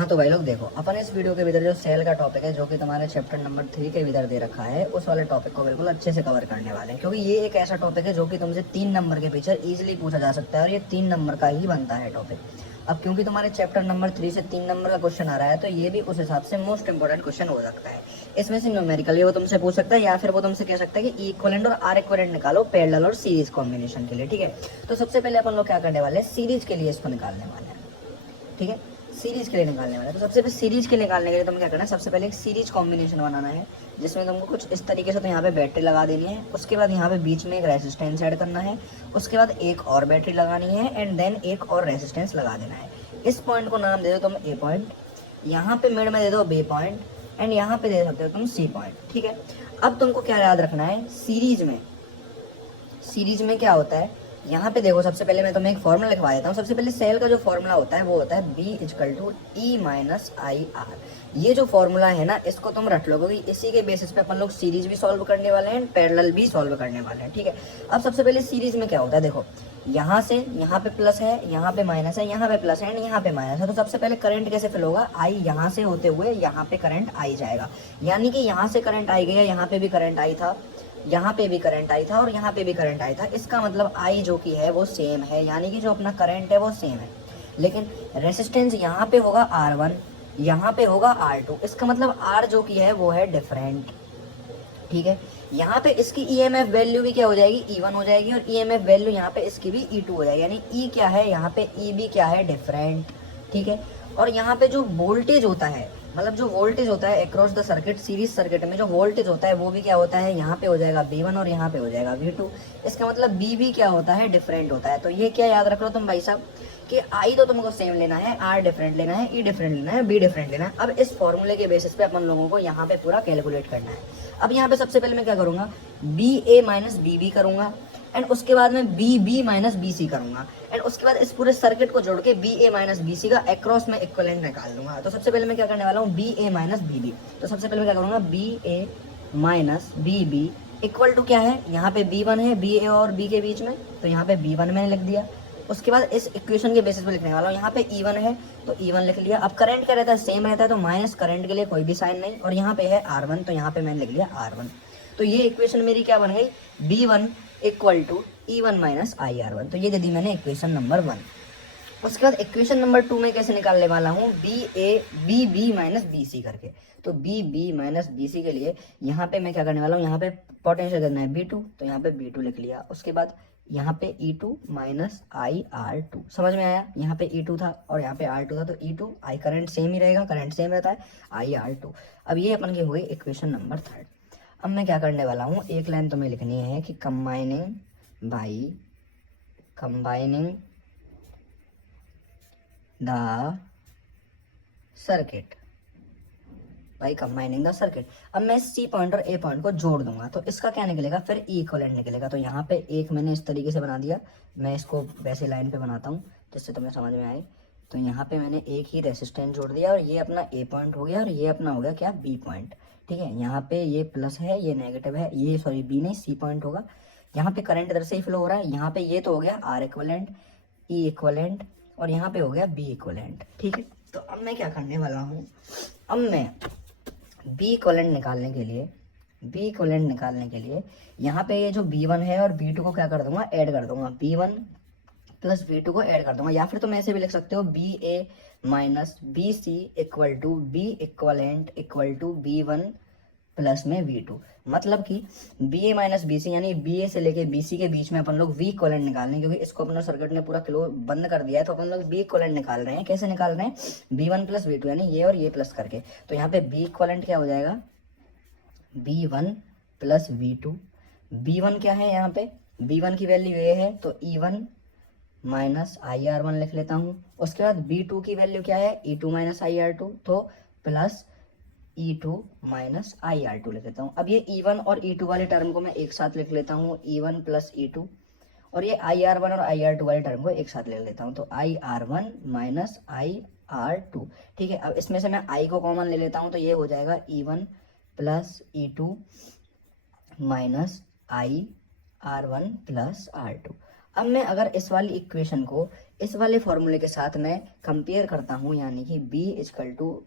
हाँ तो भाई लोग देखो, अपन इस वीडियो के भीतर जो सेल का टॉपिक है जो कि तुम्हारे चैप्टर नंबर 3 के भीतर दे रखा है, उस वाले टॉपिक को बिल्कुल अच्छे से कवर करने वाले हैं, क्योंकि ये एक ऐसा टॉपिक है जो कि तुमसे 3 नंबर के पीछे इजीली पूछा जा सकता है और ये 3 नंबर का ही बनता है टॉपिक। अब क्योंकि तुम्हारे चैप्टर नंबर 3 से 3 नंबर का क्वेश्चन आ रहा है, तो ये भी उस हिसाब से मोस्ट इंपोर्टेंट क्वेश्चन हो सकता है। इसमें से न्यूमेरिकली वो तुमसे पूछ सकता है, या फिर वो तुमसे कह सकता है कि इक्वलेंट और आर इक्वलेंट निकालो पैरेलल और सीरीज कॉम्बिनेशन के लिए। ठीक है, तो सबसे पहले अपन लोग क्या करने वाले हैं, सीरीज के लिए इसको निकालने वाले हैं। ठीक है, सीरीज के लिए निकालने वाला है। तो सबसे पहले सीरीज के लिए निकालने के लिए तुम्हें क्या करना है, सबसे पहले एक सीरीज कॉम्बिनेशन बनाना है, जिसमें तुमको कुछ इस तरीके से तो यहाँ पे बैटरी लगा देनी है, उसके बाद यहाँ पे बीच में एक रेसिस्टेंस ऐड करना है, उसके बाद एक और बैटरी लगानी है, एंड देन एक और रेसिस्टेंस लगा देना है। इस पॉइंट को नाम दे दो तुम ए पॉइंट, यहाँ पे मिड में दे दो बी पॉइंट, एंड यहाँ पे दे सकते हो तुम सी पॉइंट। ठीक है, अब तुमको क्या याद रखना है, सीरीज में क्या होता है, यहाँ पे देखो सबसे पहले मैं तुम्हें एक फॉर्मूला लिखवा देता हूँ। सबसे पहले सेल का जो फॉर्मूला होता है वो होता है B equal to E minus I R. ये जो फॉर्मूला है ना, इसको तुम रट लो, क्योंकि इसी के बेसिस पे अपन लोग सीरीज भी सॉल्व करने वाले हैं, पैरेलल भी सॉल्व करने वाले हैं। ठीक है, अब सबसे पहले सीरीज में क्या होता है, देखो यहाँ से यहाँ पे प्लस है, यहाँ पे माइनस है, यहाँ पे प्लस है एंड यहाँ पे माइनस है। तो सबसे पहले करंट कैसे फिल होगा, आई यहाँ से होते हुए यहाँ पे करंट आई जाएगा, यानी कि यहाँ से करंट आई गया, यहाँ पे भी करंट आई था, यहाँ पे भी करंट आई था और यहाँ पे भी करंट आई था। इसका मतलब आई जो कि है वो सेम है, यानी कि जो अपना करंट है वो सेम है, लेकिन रेसिस्टेंस यहाँ पे होगा R1, यहाँ पे होगा R2। इसका मतलब R जो कि है वो है डिफरेंट। ठीक है, यहाँ पे इसकी EMF वैल्यू भी क्या हो जाएगी, E1 हो जाएगी, और EMF वैल्यू यहाँ पे इसकी भी E2 हो जाएगी, यानी E क्या है यहाँ पे, E भी क्या है, डिफरेंट। ठीक है, और यहाँ पे जो वोल्टेज होता है, मतलब जो वोल्टेज होता है across the circuit, series circuit में जो वोल्टेज होता है वो भी क्या होता है, यहाँ पे हो जाएगा V1 और यहाँ पे हो जाएगा V2। इसका मतलब B भी क्या होता है, डिफरेंट होता है। तो ये क्या याद रख लो तुम भाई साहब, कि आई तो तुमको सेम लेना है, आर डिफरेंट लेना है, ई डिफरेंट लेना है, बी डिफरेंट लेना है। अब इस फॉर्मूले के बेसिस पे अपन लोगों को यहाँ पे पूरा कैलकुलेट करना है। अब यहाँ पे सबसे पहले मैं क्या करूँगा, B A minus B B करूँगा, एंड उसके बाद में B B minus B C करूँगा, एंड उसके बाद इस पूरे सर्किट को जोड़ के बी ए माइनस बी सी का अक्रॉस में इक्विवेलेंट निकाल दूंगा। तो सबसे पहले मैं क्या करने वाला हूँ, B A minus B B. तो सबसे पहले मैं क्या करूँगा, B A minus B B equal to क्या है, यहाँ पे बी वन है बी ए और बी के बीच में, तो यहाँ पे बी वन मैंने लिख दिया। उसके बाद इस इक्वेशन के बेसिस पे लिखने वाला हूँ, यहाँ पे E1 है तो E1 लिख लिया। अब करंट क्या रहता है, सेम रहता है, तो माइनस करंट के लिए कोई भी साइन नहीं, और यहाँ पे है R1 तो यहाँ पे मैंने लिख लिया R1। तो ये इक्वेशन मेरी क्या बन गई, B1 equal to E1 minus IR1। तो ये दे दी मैंने इक्वेशन नंबर 1। उसके बाद इक्वेशन नंबर 2 में कैसे निकालने वाला हूँ, B B minus B C करके। तो B B minus B C के लिए यहाँ पे मैं क्या करने वाला हूँ, यहाँ पे पोटेंशियल करना है B2, तो यहाँ पे B2 लिख लिया। उसके बाद यहाँ पे E2 माइनस IR2, समझ में आया, यहाँ पे E2 था और यहाँ पे R2 था, तो E2 आई करंट सेम ही रहेगा, करंट सेम रहता है, IR2। अब ये अपन की हुई इक्वेशन नंबर 3। अब मैं क्या करने वाला हूँ, एक लाइन तुम्हें लिखनी है कि combining the circuit by combining the circuit. अब मैं सी पॉइंट और ए पॉइंट को जोड़ दूंगा, तो इसका क्या निकलेगा, फिर ई इक्वलेंट निकलेगा। तो यहाँ पे एक मैंने इस तरीके से बना दिया, मैं इसको वैसे लाइन पे बनाता हूँ जिससे तुम्हें समझ में आए। तो यहाँ पे मैंने एक ही रेसिस्टेंस जोड़ दिया, और ये अपना ए पॉइंट हो गया और ये अपना हो गया क्या, बी पॉइंट। ठीक है, यहाँ पे ये प्लस है, ये नेगेटिव है, ये सॉरी बी नहीं सी पॉइंट होगा। यहाँ पे करंट इधर से ही फ्लो हो रहा है, यहाँ पे ये तो हो गया आर इक्वलेंट, ई इक्वलेंट, और यहाँ पे हो गया बी इक्वलेंट। ठीक है, तो अब मैं क्या करने वाला हूँ, अब मैं बी इक्वलेंट निकालने के लिए यहाँ पे ये जो B1 है और B2 को क्या कर दूंगा, ऐड कर दूंगा, B1 प्लस B2 को ऐड कर दूंगा। या फिर तुम ऐसे भी लिख सकते हो, B A minus B C equal to B equivalent equal to B1 plus में V2। मतलब कि B A minus B C, यानी बी ए से लेके बी सी के बीच में अपन लोग वी इक्वलेंट निकाल रहे हैं, क्योंकि इसको अपना सर्किट ने पूरा क्लोज बंद कर दिया है, तो अपन लोग बी इक्वलेंट निकाल रहे हैं। कैसे निकाल रहे हैं, B1 प्लस V2, यानी ये और ये प्लस करके। तो यहाँ पे बी इक्वलेंट क्या हो जाएगा, B1 प्लस V2। B1 क्या है, यहाँ पे B1 की वैल्यू ये है, तो E1 माइनस IR1 लिख लेता हूँ। उसके बाद B2 की वैल्यू क्या है, E2 माइनस IR2, तो प्लस E2 माइनस IR2 लिख लेता हूँ। अब ये E1 और E2 वाले टर्म को मैं एक साथ लिख लेता हूँ, E1 प्लस E2, और ये IR1 और IR2 वाले टर्म को एक साथ ले लेता हूँ, तो IR1 माइनस IR2। ठीक है, अब इसमें से मैं I को कॉमन ले लेता हूँ, तो ये हो जाएगा E1 plus E2 minus IR1 plus R2। अब मैं अगर इस वाली इक्वेशन को इस वाले फॉर्मूले के साथ मैं कंपेयर करता हूँ, यानी कि B equal to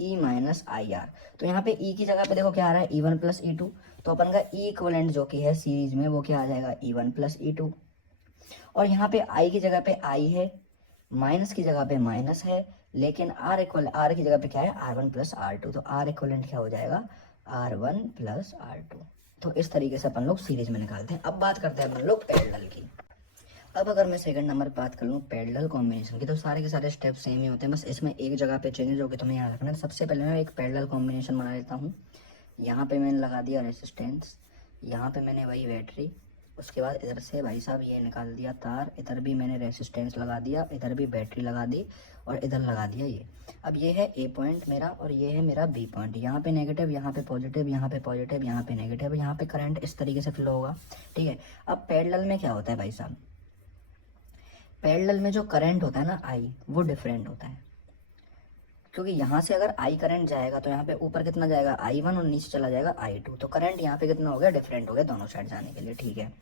E minus I R. तो यहाँ पे ई की जगह पे देखो क्या आ रहा है, E1 प्लस E2। तो अपन का ई इक्वलेंट जो कि है सीरीज में वो क्या आ जाएगा, E1 प्लस E2। और यहाँ पे आई की जगह पे आई है, माइनस की जगह पे माइनस है, लेकिन आर की जगह पे क्या है, R1 प्लस R2। तो आर इक्वलेंट क्या हो जाएगा, R1 प्लस R2। तो इस तरीके से अपन लोग सीरीज में निकालते हैं। अब बात करते हैं अपन लोग पैरेलल की। अब अगर मैं सेकंड नंबर पर बात करूँ पैरेलल कॉम्बिनेशन की, तो सारे के सारे स्टेप सेम ही होते हैं, बस इसमें एक जगह पे चेंजेस हो के तुम्हें याद रखना है। सबसे पहले मैं एक पैरेलल कॉम्बिनेशन बना लेता हूँ। यहाँ पे मैंने लगा दिया रेसिस्टेंस, यहाँ पे मैंने वही बैटरी, उसके बाद इधर से भाई साहब ये निकाल दिया तार, इधर भी मैंने रेसिस्टेंस लगा दिया, इधर भी बैटरी लगा दी, और इधर लगा दिया ये। अब ये है ए पॉइंट मेरा और ये है मेरा बी पॉइंट। यहाँ पे नेगेटिव, यहाँ पे पॉजिटिव, यहाँ पे पॉजिटिव, यहाँ पे नेगेटिव, यहाँ पे करंट इस तरीके से फ्लो होगा, ठीक है। अब पैरेलल में क्या होता है भाई साहब, पैरेलल में जो करंट होता है ना आई, वो डिफरेंट होता है, क्योंकि यहाँ से अगर आई करंट जाएगा तो यहाँ पे ऊपर कितना जाएगा I1 और नीचे चला जाएगा I2। तो करंट यहाँ पे कितना हो गया, डिफरेंट हो गया दोनों साइड जाने के लिए, ठीक है।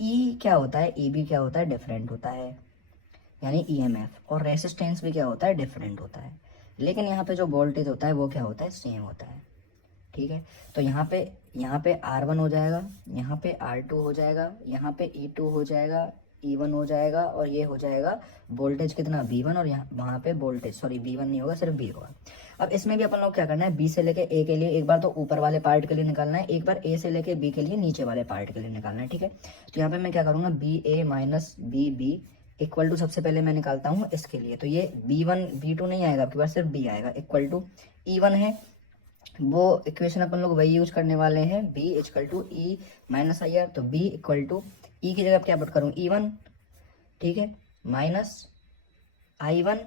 ई क्या होता है, ई भी क्या होता है, डिफरेंट होता है, यानी EMF। और रेसिस्टेंस भी क्या होता है, डिफरेंट होता है, लेकिन यहाँ पे जो वोल्टेज होता है वो क्या होता है, सेम होता है, ठीक है। तो यहाँ पे R1 हो जाएगा, यहाँ पे R2 हो जाएगा, यहाँ पे E2 हो जाएगा, E1 हो जाएगा, और ये हो जाएगा वोल्टेज कितना V1, और यहाँ वहाँ पे वोल्टेज सॉरी V1 नहीं होगा, सिर्फ B होगा। अब इसमें भी अपन लोग क्या करना है, B से लेके A के लिए एक बार तो ऊपर वाले पार्ट के लिए निकालना है, एक बार A से लेके B के लिए नीचे वाले पार्ट के लिए निकालना है, ठीक है। तो यहाँ पे मैं क्या करूँगा, BA minus BB equal to, सबसे पहले मैं निकालता हूँ इसके लिए, तो ये B1 B2 नहीं आएगा आपके पास, सिर्फ B आएगा, इक्वल टू E1 है, वो इक्वेशन अपन लोग वही यूज करने वाले हैं, B equal to E minus I R. तो B इक्वल टू ई की जगह क्या पुट करूँ, E1, ठीक है, माइनस I1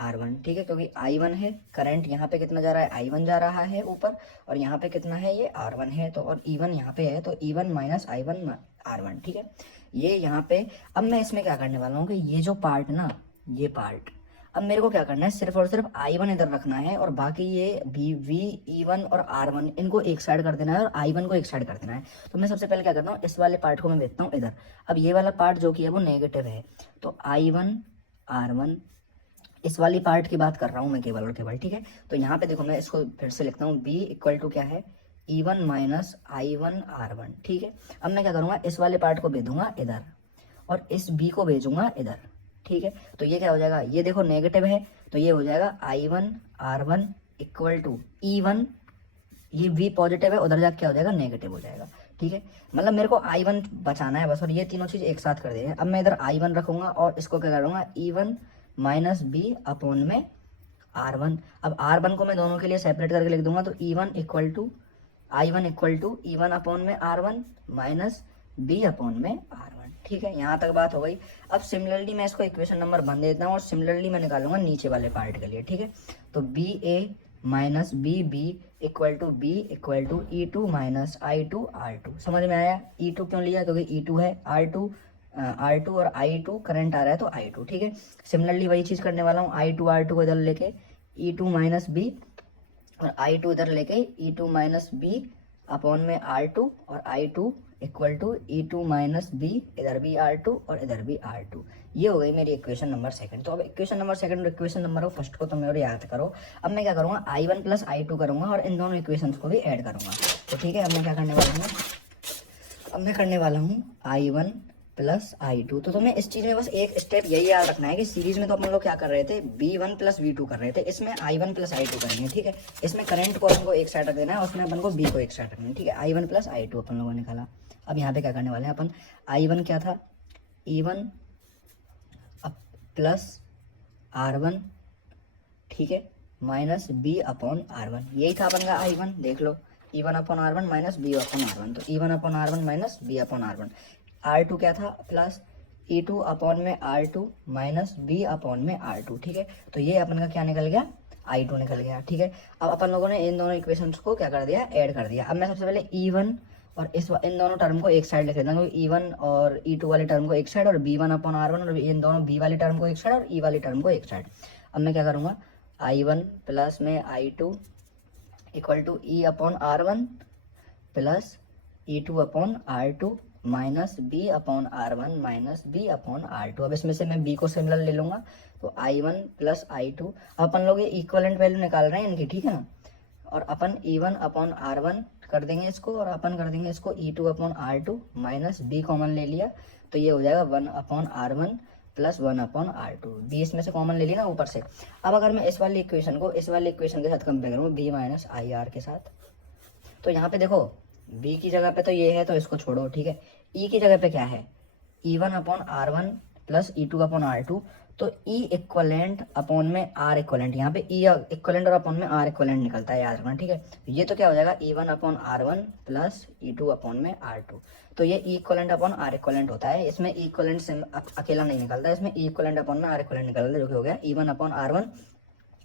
R1, ठीक है, क्योंकि I1 है, करंट यहाँ पे कितना जा रहा है, I1 जा रहा है ऊपर, और यहाँ पे कितना है, ये R1 है, तो और E1 यहाँ पे है, तो E1 माइनस I1 R1, ठीक है। ये यहाँ पे, अब मैं इसमें क्या करने वाला हूँ कि ये जो पार्ट ना, ये पार्ट, अब मेरे को क्या करना है, सिर्फ और सिर्फ I1 इधर रखना है, और बाकी ये V E1 और R1 इनको एक साइड कर देना है, और I1 को एक साइड कर देना है। तो मैं सबसे पहले क्या करता हूँ, इस वाले पार्ट को मैं भेजता हूँ इधर। अब ये वाला पार्ट जो कि है वो नेगेटिव है, तो I1 R1, इस वाली पार्ट की बात कर रहा हूँ मैं केवल और केवल, ठीक है। तो यहाँ पे देखो मैं इसको फिर से लिखता हूँ, B इक्वल टू क्या है, E1 माइनस I1 R1, ठीक है। अब मैं क्या करूँगा, इस वाले पार्ट को भेजूंगा इधर, और इस B को भेजूंगा इधर, ठीक है। तो ये क्या हो जाएगा, ये देखो नेगेटिव है, तो ये हो जाएगा I1 R1 equal to E1, ये V पॉजिटिव है, उधर जाके क्या हो जाएगा, नेगेटिव हो जाएगा, ठीक है। मतलब मेरे को I1 बचाना है बस, और ये तीनों चीज़ एक साथ कर देंगे। अब मैं इधर I1 रखूंगा और इसको क्या करूँगा, E1 माइनस B अपॉन में R1। अब R1 को मैं दोनों के लिए सेपरेट करके लिख दूंगा, तो E1 equal to I1 equal to E1 upon में R1 माइनस B अपॉन में R1, ठीक है। यहाँ तक बात हो गई। अब सिमिलरली मैं इसको इक्वेशन नंबर बन देता हूँ, और सिमिलरली मैं निकालूंगा नीचे वाले पार्ट के लिए, ठीक है। तो BA minus BB equal to E2 minus I2 R2। समझ में आया, E2 क्यों लिया, क्योंकि E2 है, R2 और I2 करंट आ रहा है, तो I2, ठीक है। सिमिलरली वही चीज़ करने वाला हूँ, I2 R2 को इधर लेके E2 माइनस B, और I2 इधर लेके E2 माइनस B अपॉन में R2, और I2 equal to E2 minus B, इधर भी R2 और इधर भी R2। ये हो गई मेरी इक्वेशन नंबर सेकंड। तो अब इक्वेशन नंबर सेकंड और इक्वेशन नंबर फर्स्ट को तो मेरे याद करो। अब मैं क्या करूँगा, I1 प्लस I2 करूँगा, और इन दोनों इक्वेशंस को भी ऐड करूँगा, तो ठीक है। अब मैं क्या करने वाला हूँ, अब मैं करने वाला हूँ I1 प्लस I2। तो तुम्हें इस चीज़ में बस एक स्टेप यही याद रखना है कि सीरीज में तो अपन लोग क्या कर रहे थे, B1 प्लस V2 कर रहे थे, इसमें I1 प्लस I2 करेंगे, ठीक है। इसमें करंट को अपन को एक साइड रख देना है, उसमें अपन को B को एक साइड रखना है, ठीक है। I1 प्लस I2 अपन लोगों ने निकाला। अब यहाँ पे क्या करने वाले हैं अपन, I1 क्या था, E1 प्लस R1, ठीक है, माइनस B अपॉन R1, यही था अपन का I1, देख लो, E1 upon R1 minus B upon R1, तो E1 upon R1 minus B upon R1। R2 क्या था, प्लस E2 अपॉन में R2 माइनस B अपॉन में R2, ठीक है। तो ये अपन का क्या निकल गया, I2 निकल गया, ठीक है। अब अपन लोगों ने इन दोनों इक्वेशंस को क्या कर दिया, ऐड कर दिया। अब मैं सबसे पहले E1 और इन दोनों टर्म को एक साइड लिख लेता हूँ, E1 और E2 वाले टर्म को एक साइड, और B1 अपॉन R1, और इन दोनों B वाले टर्म को एक साइड, और E वाले टर्म को एक साइड। अब मैं क्या करूँगा, I1 प्लस में I2 equal to E upon R1 plus E2 upon R2 minus B upon R one minus B upon R two. अब इसमें से मैं बी को सिमिलर ले लूंगा तो I one plus I two. अपन लोग ये इक्वलेंट वैल्यू निकाल रहे हैं इनकी, ठीक है ना। और अपन E one upon R one कर देंगे इसको, और अपन कर देंगे इसको E two upon R two minus B common ले लिया तो ये हो जाएगा one upon R one plus one upon R two. B इसमें से कॉमन ले लिया ना ऊपर से। अब अगर मैं इस वाली इक्वेशन को इस वाली इक्वेशन के साथ कंपेयर करूँ बी माइनस आई आर के साथ, तो यहाँ पे देखो बी की जगह पे तो ये है तो इसको छोड़ो, ठीक है। ई की जगह पे क्या है, E one upon R one plus E two upon R two. तो ई इक्वलेंट अपॉन में आर इक्वलेंट, यहाँ पे ई इक्वलेंट और अपॉन में आर इक्वलेंट निकलता है, याद रखना, ठीक है। ये तो क्या हो जाएगा E one upon R one plus E two upon में आर टू। तो ये E equivalent upon R equivalent होता है। इसमें ई इक्वलेंट से अकेला नहीं निकलता है, इसमें ई इक्वलेंट अपॉन में आर इक्वलेंट निकलता है, जो कि हो गया E one upon R one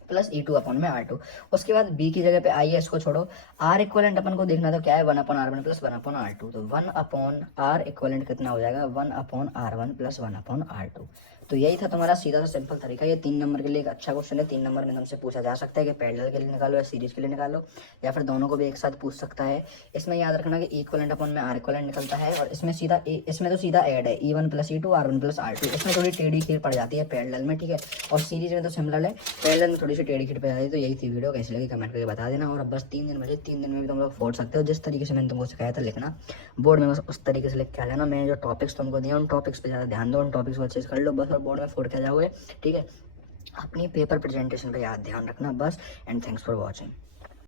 plus E two upon में आर टू। उसके बाद बी की जगह पे आई है, इसको छोड़ो। आर इक्वलेंट अपन को देखना तो क्या है, one upon R one plus one upon R two. तो वन अपॉन आर इक्वलेंट कितना हो जाएगा, one upon R one plus one upon R two. तो यही था तुम्हारा सीधा सा सिंपल तरीका। ये 3 नंबर के लिए एक अच्छा क्वेश्चन है। 3 नंबर में तुमसे पूछा जा सकता है कि पैरेलल के लिए निकालो या सीरीज के लिए निकालो, या फिर दोनों को भी एक साथ पूछ सकता है। इसमें याद रखना कि इक्वलेंट अपॉन में आर इक्वलेंट निकलता है, और इसमें सीधा इसमें तो सीधा ऐड है E one plus E two R one plus R two. इसमें थोड़ी टेढ़ी खीर पड़ जाती है पैरेलल में, ठीक है। और सीरीज में तो सिमिलर है, पैरेलल में थोड़ी सी टेढ़ी खीर पड़ जाती है। तो यही थी वीडियो, कैसी लगी कमेंट करके बता देना। और अब बस 3 दिन बचे, 3 दिन में भी तुम लोग फोड़ सकते हो। जिस तरीके से मैंने तुमको सिखाया था लिखना बोर्ड में, बस उस तरीके से लिख के आ जाना। मैंने जो टॉपिक्स तुमको दिए उन टॉपिक्स पे ज़्यादा ध्यान दो, उन टॉपिक्स को अच्छे से कर लो बस, और बोर्ड में फोड़ के जाओगे, ठीक है। अपनी पेपर प्रेजेंटेशन का याद ध्यान रखना बस। And thanks for watching.